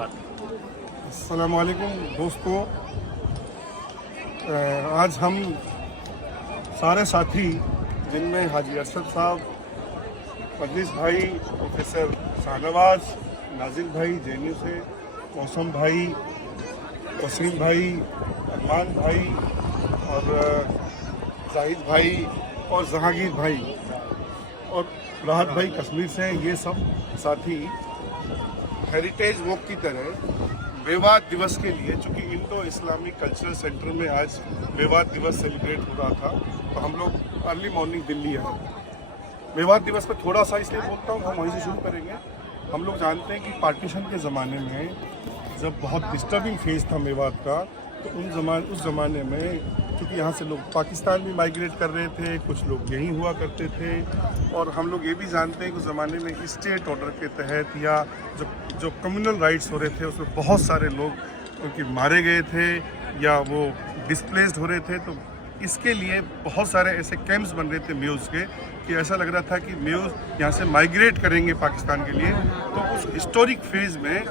अस्सलाम वालेकुम दोस्तों, आज हम सारे साथी जिनमें हाजी अरशद साहब, मजलिस भाई, प्रोफेसर शाहनवाज, नाजिल भाई जेएनयू से, मौसम भाई, वसीम भाई, अरमान भाई और जाहिद भाई और जहांगीर भाई और राहत भाई कश्मीर से, ये सब साथी हेरिटेज वॉक की तरह मेवात दिवस के लिए, चूँकि इंडो इस्लामिक कल्चरल सेंटर में आज मेवात दिवस सेलिब्रेट हो रहा था, तो हम लोग अर्ली मॉर्निंग दिल्ली आए। मेवात दिवस पर थोड़ा सा इसलिए बोलता हूँ, हम वहीं से शुरू करेंगे। हम लोग जानते हैं कि पार्टीशन के ज़माने में जब बहुत डिस्टर्बिंग फेज था मेवात का, तो उस ज़माने में क्योंकि यहाँ से लोग पाकिस्तान भी माइग्रेट कर रहे थे, कुछ लोग यहीं हुआ करते थे, और हम लोग ये भी जानते हैं कि उस ज़माने में स्टेट ऑर्डर के तहत या जो कम्युनल राइट्स हो रहे थे उसमें बहुत सारे लोग उनके मारे गए थे या वो डिस्प्लेस्ड हो रहे थे। तो इसके लिए बहुत सारे ऐसे कैंप्स बन रहे थे मेयूज़ के कि ऐसा लग रहा था कि मेयूज़ यहाँ से माइग्रेट करेंगे पाकिस्तान के लिए। तो उस हिस्टोरिक फेज में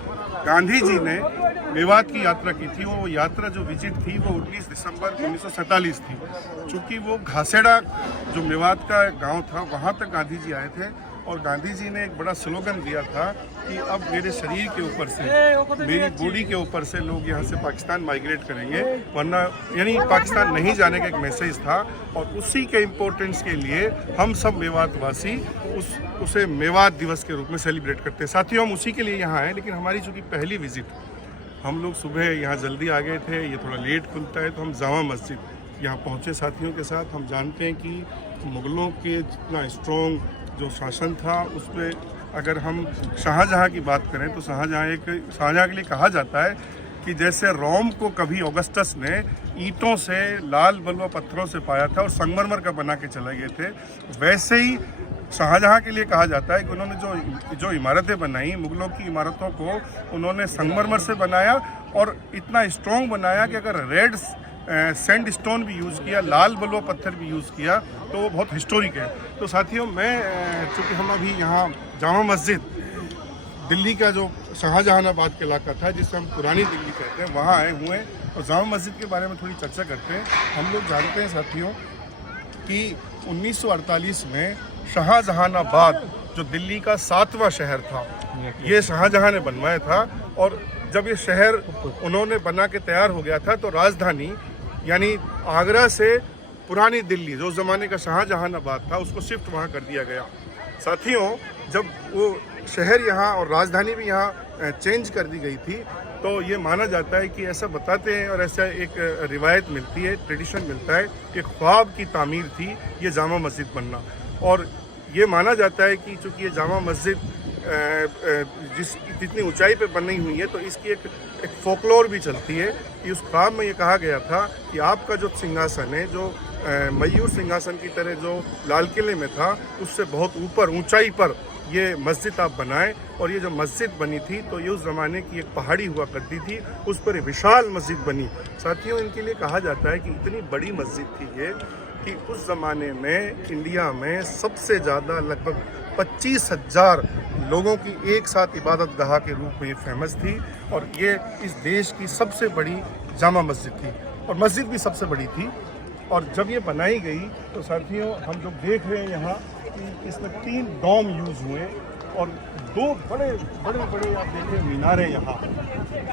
गांधी जी ने मेवात की यात्रा की थी। वो यात्रा जो विजिट थी वो 19 दिसंबर 1947 थी। चूँकि वो घासेड़ा जो मेवात का गांव था वहाँ तक गांधी जी आए थे, और गांधी जी ने एक बड़ा स्लोगन दिया था कि अब मेरे शरीर के ऊपर से, मेरी बॉडी के ऊपर से लोग यहाँ से पाकिस्तान माइग्रेट करेंगे, वरना यानी पाकिस्तान नहीं जाने का एक मैसेज था। और उसी के इम्पोर्टेंस के लिए हम सब मेवातवासी उसे मेवात दिवस के रूप में सेलिब्रेट करते हैं। साथियों, हम उसी के लिए यहाँ आए, लेकिन हमारी चूँकि पहली विजिट, हम लोग सुबह यहाँ जल्दी आ गए थे, ये थोड़ा लेट खुलता है, तो हम जामा मस्जिद यहाँ पहुँचे साथियों के साथ। हम जानते हैं कि मुग़लों के जितना स्ट्रॉन्ग जो शासन था उसमें अगर हम शाहजहाँ की बात करें तो शाहजहाँ के लिए कहा जाता है कि जैसे रोम को कभी ऑगस्टस ने ईंटों से, लाल बलुआ पत्थरों से पाया था और संगमरमर का बना के चले गए थे, वैसे ही शाहजहाँ के लिए कहा जाता है कि उन्होंने जो इमारतें बनाई, मुग़लों की इमारतों को उन्होंने संगमरमर से बनाया और इतना स्ट्रॉन्ग बनाया कि अगर रेड सैंड स्टोन भी यूज़ किया, लाल बलुआ पत्थर भी यूज़ किया, तो वो बहुत हिस्टोरिक है। तो साथियों, मैं चूँकि हम अभी यहाँ जामा मस्जिद, दिल्ली का जो शाहजहानाबाद के इलाका था जिसे हम पुरानी दिल्ली कहते हैं, वहाँ आए हुए हैं और जामा मस्जिद के बारे में थोड़ी चर्चा करते हैं। हम लोग जानते हैं साथियों कि 1948 में शाहजहानाबाद जो दिल्ली का 7वां शहर था, ये शाहजहाँ ने बनवाया था। और जब ये शहर उन्होंने बना के तैयार हो गया था तो राजधानी यानी आगरा से पुरानी दिल्ली, जो ज़माने का शाहजहानाबाद था, उसको शिफ्ट वहाँ कर दिया गया। साथियों, जब वो शहर यहाँ और राजधानी भी यहाँ चेंज कर दी गई थी, तो ये माना जाता है कि ऐसा बताते हैं और ऐसा एक रिवायत मिलती है, ट्रेडिशन मिलता है कि ख्वाब की तामीर थी ये जामा मस्जिद बनना। और ये माना जाता है कि चूँकि ये जामा मस्जिद जितनी ऊंचाई पे बनी हुई है, तो इसकी एक फोकलोर भी चलती है कि उस ख्वाब में ये कहा गया था कि आपका जो सिंहासन है, जो मयूर सिंहासन की तरह जो लाल किले में था, उससे बहुत ऊपर ऊंचाई पर ये मस्जिद आप बनाएं। और ये जो मस्जिद बनी थी तो ये उस ज़माने की एक पहाड़ी हुआ करती थी, उस पर विशाल मस्जिद बनी। साथियों, इनके लिए कहा जाता है कि इतनी बड़ी मस्जिद थी ये कि उस ज़माने में इंडिया में सबसे ज़्यादा लगभग 25,000 लोगों की एक साथ इबादत गाह के रूप में ये फेमस थी। और ये इस देश की सबसे बड़ी जामा मस्जिद थी और मस्जिद भी सबसे बड़ी थी। और जब ये बनाई गई तो साथियों, हम लोग देख रहे हैं यहाँ कि इसमें 3 डोम यूज़ हुए और 2 बड़े आप देखें मीनारें यहाँ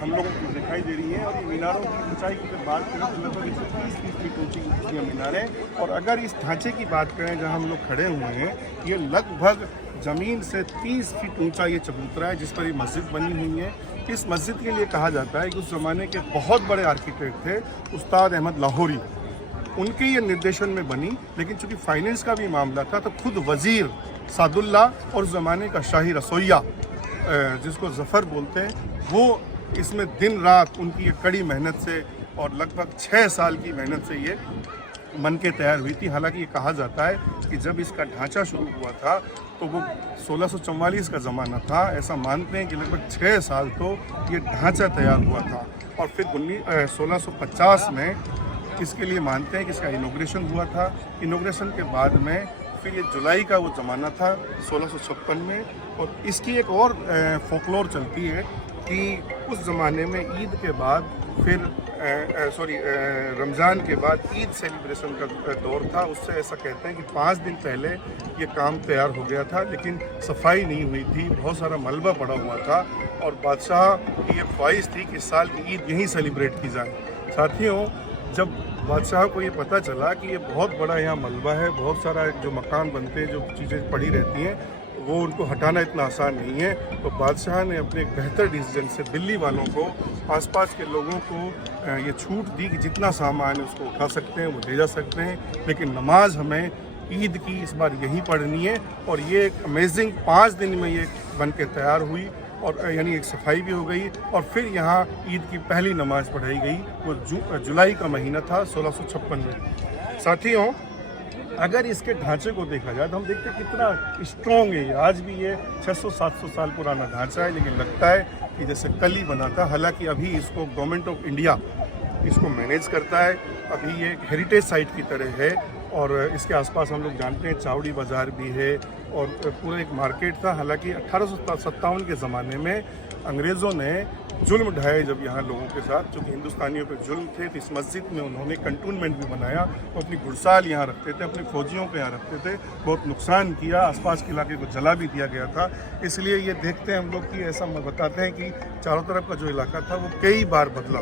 हम लोगों को दिखाई दे रही हैं। और ये मीनारों की ऊंचाई की अगर बात करें तो लगभग 130 फीट ऊँची मीनारें। और अगर इस ढांचे की बात करें जहाँ हम लोग खड़े हुए हैं, ये लगभग ज़मीन से 30 फीट ऊंचा ये चबूतरा है जिस पर ये मस्जिद बनी हुई है। इस मस्जिद के लिए कहा जाता है कि उस ज़माने के बहुत बड़े आर्किटेक्ट थे उस्ताद अहमद लाहौरी, उनके ये निर्देशन में बनी। लेकिन चूँकि फाइनेंस का भी मामला था तो खुद वज़ीर सादुल्ला और उस ज़माने का शाही रसोइया जिसको ज़फ़र बोलते हैं, वो इसमें दिन रात उनकी एक कड़ी मेहनत से और लगभग 6 साल की मेहनत से ये बन के तैयार हुई थी। हालांकि ये कहा जाता है कि जब इसका ढांचा शुरू हुआ था तो वो 1644 का ज़माना था। ऐसा मानते हैं कि लगभग 6 साल तो ये ढांचा तैयार हुआ था। और फिर 1650 में इसके लिए मानते हैं कि इसका इनॉग्रेशन हुआ था। इनॉग्रेशन के बाद में फिर ये जुलाई का वो ज़माना था 1656 में। और इसकी एक और फोकलोर चलती है कि उस ज़माने में ईद के बाद फिर रमज़ान के बाद ईद सेलिब्रेशन का दौर था। उससे ऐसा कहते हैं कि 5 दिन पहले ये काम तैयार हो गया था, लेकिन सफाई नहीं हुई थी, बहुत सारा मलबा पड़ा हुआ था और बादशाह की ये ख्वाहिश थी कि इस साल की ईद यहीं सेलिब्रेट की जाए। साथियों, जब बादशाह को ये पता चला कि ये बहुत बड़ा यहाँ मलबा है, बहुत सारा जो मकान बनते हैं, जो चीज़ें पड़ी रहती हैं, वो उनको हटाना इतना आसान नहीं है, तो बादशाह ने अपने एक बेहतर डिसीजन से दिल्ली वालों को, आसपास के लोगों को ये छूट दी कि जितना सामान है उसको उठा सकते हैं, वो ले जा सकते हैं, लेकिन नमाज हमें ईद की इस बार यहीं पढ़नी है। और ये एक अमेजिंग 5 दिन में ये बन के तैयार हुई और यानी एक सफाई भी हो गई और फिर यहाँ ईद की पहली नमाज पढ़ाई गई। वो जुलाई का महीना था 1656 में। साथियों, अगर इसके ढांचे को देखा जाए तो हम देखते हैं कितना स्ट्रॉन्ग है ये। आज भी ये 600-700 साल पुराना ढांचा है, लेकिन लगता है कि जैसे कल ही बना था। हालांकि अभी इसको गवर्नमेंट ऑफ इंडिया इसको मैनेज करता है। अभी ये एक हेरिटेज साइट की तरह है और इसके आसपास हम लोग जानते हैं चावड़ी बाज़ार भी है और पूरा एक मार्केट था। हालांकि 1857 के ज़माने में अंग्रेज़ों ने जुल्म ढाए जब यहाँ लोगों के साथ, चूँकि हिंदुस्तानियों पे जुल्म थे, तो इस मस्जिद में उन्होंने कंटोनमेंट भी बनाया। वो अपनी घुड़साल यहाँ रखते थे, अपने फौजियों को यहाँ रखते थे, बहुत नुकसान किया, आसपास के इलाके को जला भी दिया गया था। इसलिए ये देखते हैं हम लोग कि ऐसा बताते हैं कि चारों तरफ का जो इलाका था वो कई बार बदला,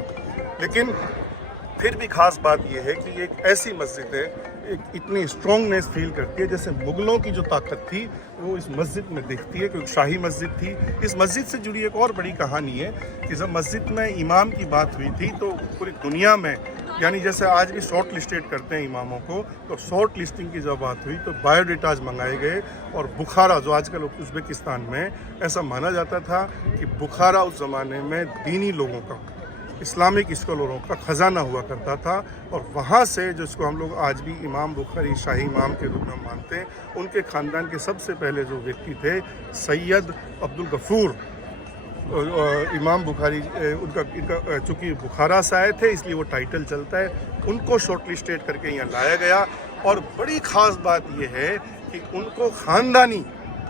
लेकिन फिर भी ख़ास बात यह है कि ये एक ऐसी मस्जिद है, एक इतनी स्ट्रॉन्गनेस फील करती है जैसे मुग़लों की जो ताकत थी वो इस मस्जिद में दिखती है, क्योंकि शाही मस्जिद थी। इस मस्जिद से जुड़ी एक और बड़ी कहानी है कि जब मस्जिद में इमाम की बात हुई थी तो पूरी दुनिया में, यानी जैसे आज भी शॉर्ट लिस्टेड करते हैं इमामों को, तो शॉर्ट लिस्टिंग की जब बात हुई तो बायोडेटाज मंगाए गए और बुखारा, जो आजकल उज़्बेकिस्तान में, ऐसा माना जाता था कि बुखारा उस ज़माने में दीनी लोगों का, इस्लामिक स्कॉलरों का ख़जाना हुआ करता था। और वहाँ से जिसको हम लोग आज भी इमाम बुखारी शाही इमाम के रूप में मानते हैं, उनके ख़ानदान के सबसे पहले जो व्यक्ति थे सैयद अब्दुल गफूर इमाम बुखारी, इनका चूँकि बुखारा से आए थे इसलिए वो टाइटल चलता है, उनको शॉर्ट लिस्टेड करके यहाँ लाया गया। और बड़ी ख़ास बात यह है कि उनको ख़ानदानी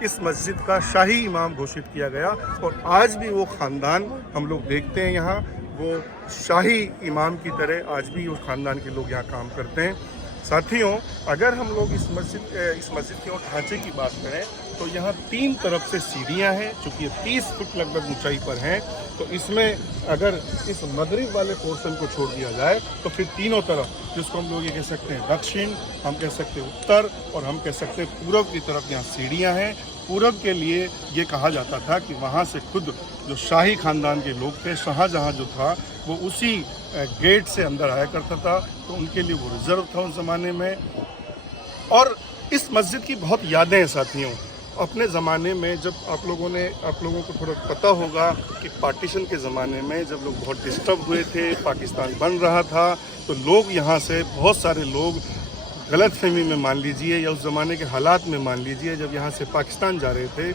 इस मस्जिद का शाही इमाम घोषित किया गया और आज भी वो ख़ानदान हम लोग देखते हैं यहाँ, वो शाही इमाम की तरह आज भी उस ख़ानदान के लोग यहाँ काम करते हैं। साथियों, अगर हम लोग इस मस्जिद के और ढांचे की बात करें तो यहाँ 3 तरफ से सीढ़ियाँ हैं, चूँकि 30 फुट लगभग ऊंचाई पर हैं। तो इसमें अगर इस मगरिब वाले पोर्शन को छोड़ दिया जाए तो फिर तीनों तरफ, जिसको हम लोग ये कह सकते हैं दक्षिण, हम कह सकते हैं उत्तर और हम कह सकते हैं पूरब की तरफ यहाँ सीढ़ियाँ हैं। पूरब के लिए ये कहा जाता था कि वहाँ से खुद जो शाही ख़ानदान के लोग थे, शाहजहाँ जो था वो उसी गेट से अंदर आया करता था, तो उनके लिए वो रिज़र्व था उस ज़माने में। और इस मस्जिद की बहुत यादें हैं साथियों। अपने ज़माने में जब आप लोगों को थोड़ा पता होगा कि पार्टीशन के ज़माने में जब लोग बहुत डिस्टर्ब हुए थे, पाकिस्तान बन रहा था, तो लोग यहाँ से, बहुत सारे लोग गलत फहमी में मान लीजिए या उस ज़माने के हालात में मान लीजिए, जब यहाँ से पाकिस्तान जा रहे थे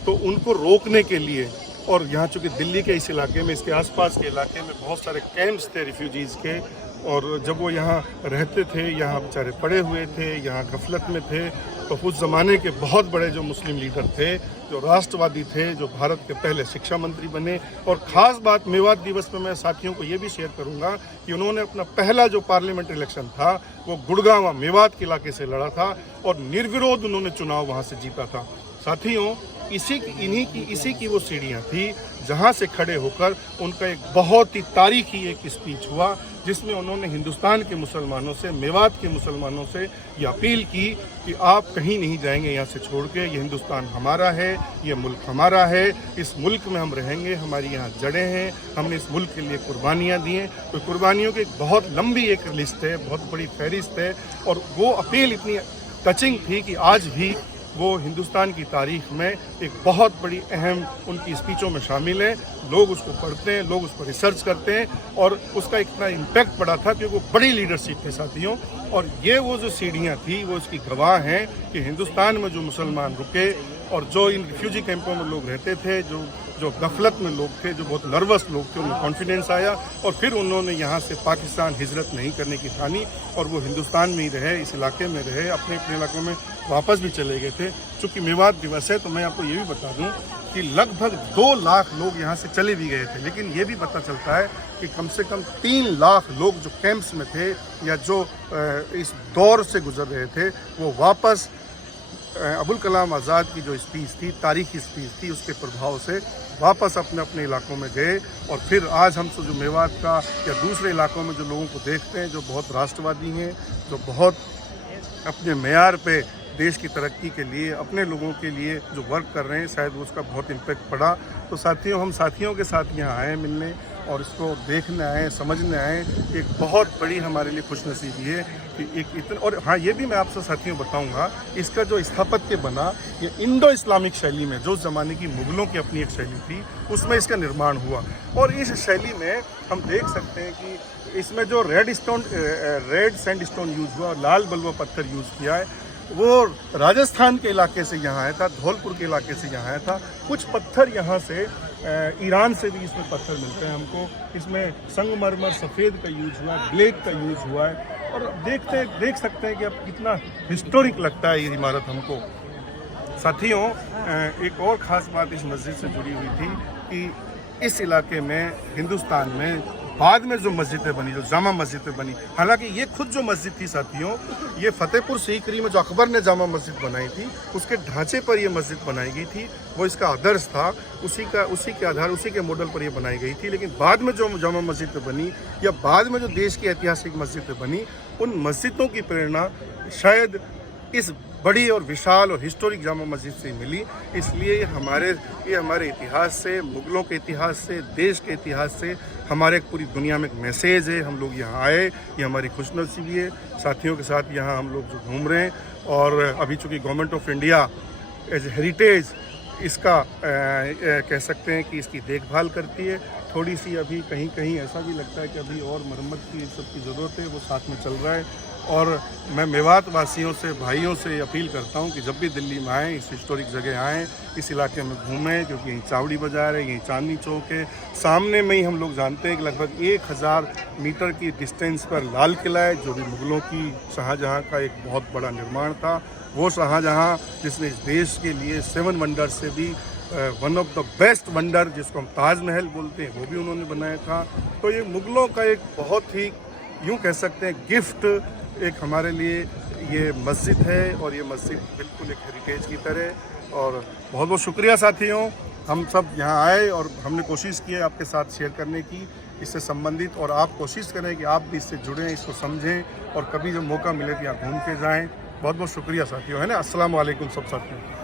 तो उनको रोकने के लिए, और यहाँ चूँकि दिल्ली के इस इलाके में, इसके आसपास के इलाके में बहुत सारे कैंप्स थे रिफ्यूजीज़ के, और जब वो यहाँ रहते थे, यहाँ बेचारे पड़े हुए थे, यहाँ गफलत में थे, तो उस ज़माने के बहुत बड़े जो मुस्लिम लीडर थे, जो राष्ट्रवादी थे, जो भारत के पहले शिक्षा मंत्री बने। और ख़ास बात मेवात दिवस पर मैं साथियों को ये भी शेयर करूँगा कि उन्होंने अपना पहला जो पार्लियामेंट इलेक्शन था वो गुड़गांव मेवात के इलाके से लड़ा था और निर्विरोध उन्होंने चुनाव वहाँ से जीता था। साथियों, इसी की वो सीढ़ियाँ थी जहाँ से खड़े होकर उनका एक बहुत ही तारीखी एक स्पीच हुआ, जिसमें उन्होंने हिंदुस्तान के मुसलमानों से, मेवात के मुसलमानों से ये अपील की कि आप कहीं नहीं जाएंगे यहाँ से छोड़ के, ये हिंदुस्तान हमारा है, ये मुल्क हमारा है, इस मुल्क में हम रहेंगे, हमारी यहाँ जड़ें हैं, हमने इस मुल्क के लिए कुर्बानियाँ दी हैं। तो कुर्बानियों की एक बहुत लंबी एक लिस्ट है, बहुत बड़ी फहरिस्त है, और वो अपील इतनी टचिंग थी कि आज भी वो हिंदुस्तान की तारीख में एक बहुत बड़ी अहम उनकी स्पीचों में शामिल है। लोग उसको पढ़ते हैं, लोग उस पर रिसर्च करते हैं, और उसका इतना इम्पैक्ट पड़ा था क्योंकि वो बड़ी लीडरशिप थी साथियों। और ये वो जो सीढ़ियाँ थी वो इसकी गवाह हैं कि हिंदुस्तान में जो मुसलमान रुके और जो इन रिफ्यूजी कैंपों में लोग रहते थे, जो गफलत में लोग थे, जो बहुत नर्वस लोग थे, उन्हें कॉन्फिडेंस आया और फिर उन्होंने यहाँ से पाकिस्तान हिजरत नहीं करने की ठानी और वो हिंदुस्तान में ही रहे, इस इलाके में रहे, अपने इलाकों में वापस भी चले गए थे। चूँकि मेवात दिवस है तो मैं आपको ये भी बता दूं कि लगभग 2 लाख लोग यहाँ से चले भी गए थे, लेकिन ये भी पता चलता है कि कम से कम 3 लाख लोग जो कैंप्स में थे या जो इस दौर से गुजर रहे थे, वो वापस अबुल कलाम आज़ाद की जो स्पीच थी, तारीखी स्पीच थी, उसके प्रभाव से वापस अपने अपने इलाकों में गए। और फिर आज हम जो मेवात का या दूसरे इलाकों में जो लोगों को देखते हैं, जो बहुत राष्ट्रवादी हैं, जो बहुत अपने मेयार पे देश की तरक्की के लिए, अपने लोगों के लिए जो वर्क कर रहे हैं, शायद उसका बहुत इम्पैक्ट पड़ा। तो साथियों, हम साथियों के साथ यहाँ आए मिलने और इसको देखने आए, समझने आए। एक बहुत बड़ी हमारे लिए खुशनसीबी है कि एक इतना, और हाँ ये भी मैं आपसे साथियों बताऊंगा, इसका जो स्थापत्य बना ये इंडो इस्लामिक शैली में, जो ज़माने की मुग़लों की अपनी एक शैली थी, उसमें इसका निर्माण हुआ। और इस शैली में हम देख सकते हैं कि इसमें जो रेड सैंडस्टोन यूज़ हुआ, लाल बलुआ पत्थर यूज़ किया है, वो राजस्थान के इलाके से यहाँ आया था, धौलपुर के इलाके से यहाँ आया था। कुछ पत्थर यहाँ से ईरान से भी इसमें पत्थर मिलते हैं हमको। इसमें संगमरमर सफ़ेद का यूज़ हुआ है, ब्लैक का यूज़ हुआ है। और देख सकते हैं कि अब कितना हिस्टोरिक लगता है ये इमारत हमको। साथियों, एक और ख़ास बात इस मस्जिद से जुड़ी हुई थी कि इस इलाके में, हिंदुस्तान में बाद में जो मस्जिदें बनी, जो जामा मस्जिदें बनी, हालांकि ये खुद जो मस्जिद थी साथियों, ये फतेहपुर सीकरी में जो अकबर ने जामा मस्जिद बनाई थी, उसके ढांचे पर ये मस्जिद बनाई गई थी। वो इसका आदर्श था, उसी के आधार, उसी के मॉडल पर ये बनाई गई थी। लेकिन बाद में जो जामा मस्जिद बनी या बाद में जो देश की ऐतिहासिक मस्जिदें बनी, उन मस्जिदों की प्रेरणा शायद इस बड़ी और विशाल और हिस्टोरिक जामा मस्जिद से मिली। इसलिए ये हमारे इतिहास से, मुग़लों के इतिहास से, देश के इतिहास से हमारे पूरी दुनिया में एक मैसेज है। हम लोग यहाँ आए, ये हमारी खुशनसीबी है। साथियों के साथ यहाँ हम लोग जो घूम रहे हैं, और अभी चूँकि government of India as heritage इसका कह सकते हैं कि इसकी देखभाल करती है। थोड़ी सी अभी कहीं कहीं ऐसा भी लगता है कि अभी और मरम्मत की सब की ज़रूरत है, वो साथ में चल रहा है। और मैं मेवात वासियों से, भाइयों से अपील करता हूं कि जब भी दिल्ली में आएँ, इस हिस्टोरिक जगह आएँ, इस इलाके में घूमें, क्योंकि यहीं चावड़ी बाज़ार है, यहीं चांदनी चौक है, सामने में ही हम लोग जानते हैं कि लगभग 1000 मीटर की डिस्टेंस पर लाल किला है, जो भी मुग़लों की, शाहजहाँ का एक बहुत बड़ा निर्माण था। वो शाहजहाँ जिसने इस देश के लिए 7 वंडर से भी one of the best wonder, जिसको हम ताजमहल बोलते हैं, वो भी उन्होंने बनाया था। तो ये मुग़लों का एक बहुत ही, यूँ कह सकते हैं, गिफ्ट एक हमारे लिए ये मस्जिद है। और ये मस्जिद बिल्कुल एक हेरिटेज की तरह। और बहुत बहुत शुक्रिया साथियों, हम सब यहाँ आए और हमने कोशिश की है आपके साथ शेयर करने की, इससे संबंधित। और आप कोशिश करें कि आप भी इससे जुड़ें, इसको समझें, और कभी जब मौका मिले तो यहाँ घूम के जाएँ। बहुत बहुत शुक्रिया साथियों, है ना। अस्सलाम वालेकुम सब साथियों।